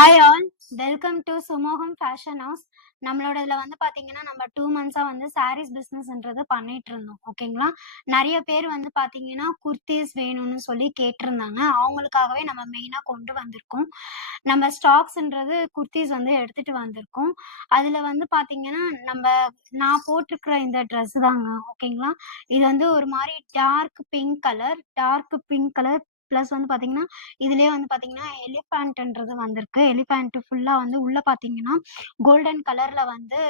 Hi all, welcome to Sumogam fashion house. நம்மளோட இதில் வந்து பார்த்தீங்கன்னா நம்ம 2 மந்த்ஸாக வந்து சாரீஸ் பிஸ்னஸ்ன்றது பண்ணிட்டு இருந்தோம். ஓகேங்களா? நிறைய பேர் வந்து பார்த்தீங்கன்னா குர்த்திஸ் வேணும்னு சொல்லி கேட்டிருந்தாங்க. அவங்களுக்காகவே நம்ம மெயினாக கொண்டு வந்திருக்கோம். நம்ம ஸ்டாக்ஸ்ன்றது குர்த்திஸ் வந்து எடுத்துட்டு வந்திருக்கோம். அதில் வந்து பார்த்தீங்கன்னா நான் போட்டிருக்கிற இந்த ட்ரெஸ் தாங்க. ஓகேங்களா? இது வந்து ஒரு மாதிரி டார்க் பிங்க் கலர் ப்ளஸ் வந்து பார்த்தீங்கன்னா இதுலயே வந்து பாத்தீங்கன்னா எலிஃபேண்ட்ன்றது வந்திருக்கு. எலிஃபேண்ட் ஃபுல்லா வந்து உள்ள பாத்தீங்கன்னா கோல்டன் கலர்ல வந்து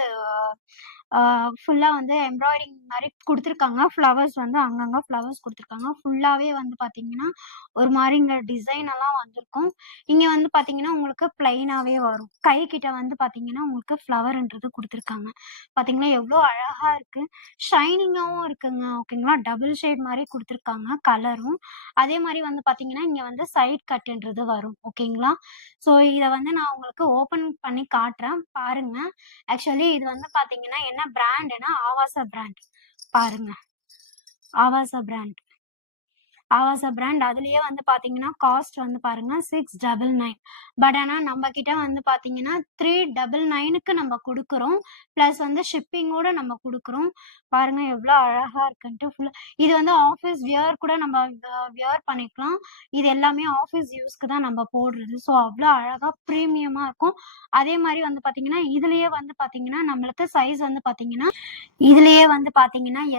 ஃபுல்லா வந்து எம்ப்ராய்டிங் மாதிரி கொடுத்துருக்காங்க. ஃப்ளவர்ஸ் வந்து அங்கங்க ஃப்ளவர்ஸ் கொடுத்துருக்காங்க. ஃபுல்லாவே வந்து பாத்தீங்கன்னா ஒரு மாதிரி இங்க டிசைன் எல்லாம் வந்திருக்கும். இங்க வந்து பாத்தீங்கன்னா உங்களுக்கு பிளைனாவே வரும். கை கிட்ட வந்து பாத்தீங்கன்னா உங்களுக்கு ஃப்ளவர்ன்றது கொடுத்துருக்காங்க. பாத்தீங்கன்னா எவ்வளோ அழகா இருக்கு. ஷைனிங்காவும் இருக்குங்க. ஓகேங்களா? டபுள் ஷேட் மாதிரி கொடுத்துருக்காங்க கலரும். அதே மாதிரி வந்து பாத்தீங்கன்னா இங்க வந்து சைட் கட்டுன்றது வரும். ஓகேங்களா? ஸோ இதை வந்து நான் உங்களுக்கு ஓபன் பண்ணி காட்டுறேன் பாருங்க. ஆக்சுவலி இது வந்து பாத்தீங்கன்னா என்ன பிராண்ட்னா ஆவாசா பிராண்ட். பாருங்க, ஆவாசா பிராண்ட். அதுலயே வந்து பாத்தீங்கன்னா காஸ்ட் வந்து பாருங்க 699. பட் ஆனா நம்ம கிட்ட வந்து பாத்தீங்கன்னா 399க்கு நம்ம கொடுக்குறோம். பிளஸ் வந்து ஷிப்பிங்கோட நம்ம கொடுக்குறோம். பாருங்க எவ்வளவு அழகா இருக்குன்ட்டு. ஃபுல்லா இது வந்து ஆஃபீஸ் வியர் கூட நம்ம வியர் பண்ணிக்கலாம். இது எல்லாமே ஆஃபீஸ் யூஸ்க்கு தான் நம்ம போடுறது. ஸோ அவ்வளோ அழகா ப்ரீமியமா இருக்கும். அதே மாதிரி வந்து பாத்தீங்கன்னா இதுலயே வந்து பாத்தீங்கன்னா நம்மளுக்கு சைஸ் வந்து பாத்தீங்கன்னா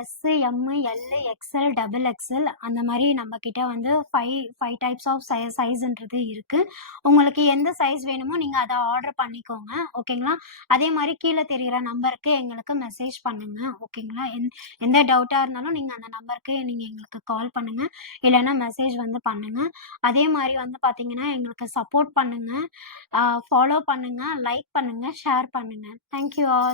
S, M, L, XL, double XL அந்த மாதிரி நம்ம கிட்ட வந்து ஃபைவ் டைப்ஸ் ஆஃப் சைஸ்ன்றது இருக்கு. உங்களுக்கு எந்த சைஸ் வேணுமோ நீங்க அதை ஆர்டர் பண்ணிக்கோங்க. ஓகேங்களா? அதே மாதிரி கீழே தெரிகிற நம்பருக்கு எங்களுக்கு மெசேஜ் பண்ணுங்க. ஓகேங்களா? எந்த டவுட்டா இருந்தாலும் நீங்க அந்த நம்பருக்கு நீங்க எங்களுக்கு கால் பண்ணுங்க, இல்லைன்னா மெசேஜ் வந்து பண்ணுங்க. அதே மாதிரி வந்து பாத்தீங்கன்னா எங்களுக்கு சப்போர்ட் பண்ணுங்க, ஃபாலோ பண்ணுங்க, லைக் பண்ணுங்க, ஷேர் பண்ணுங்க. Thank you all.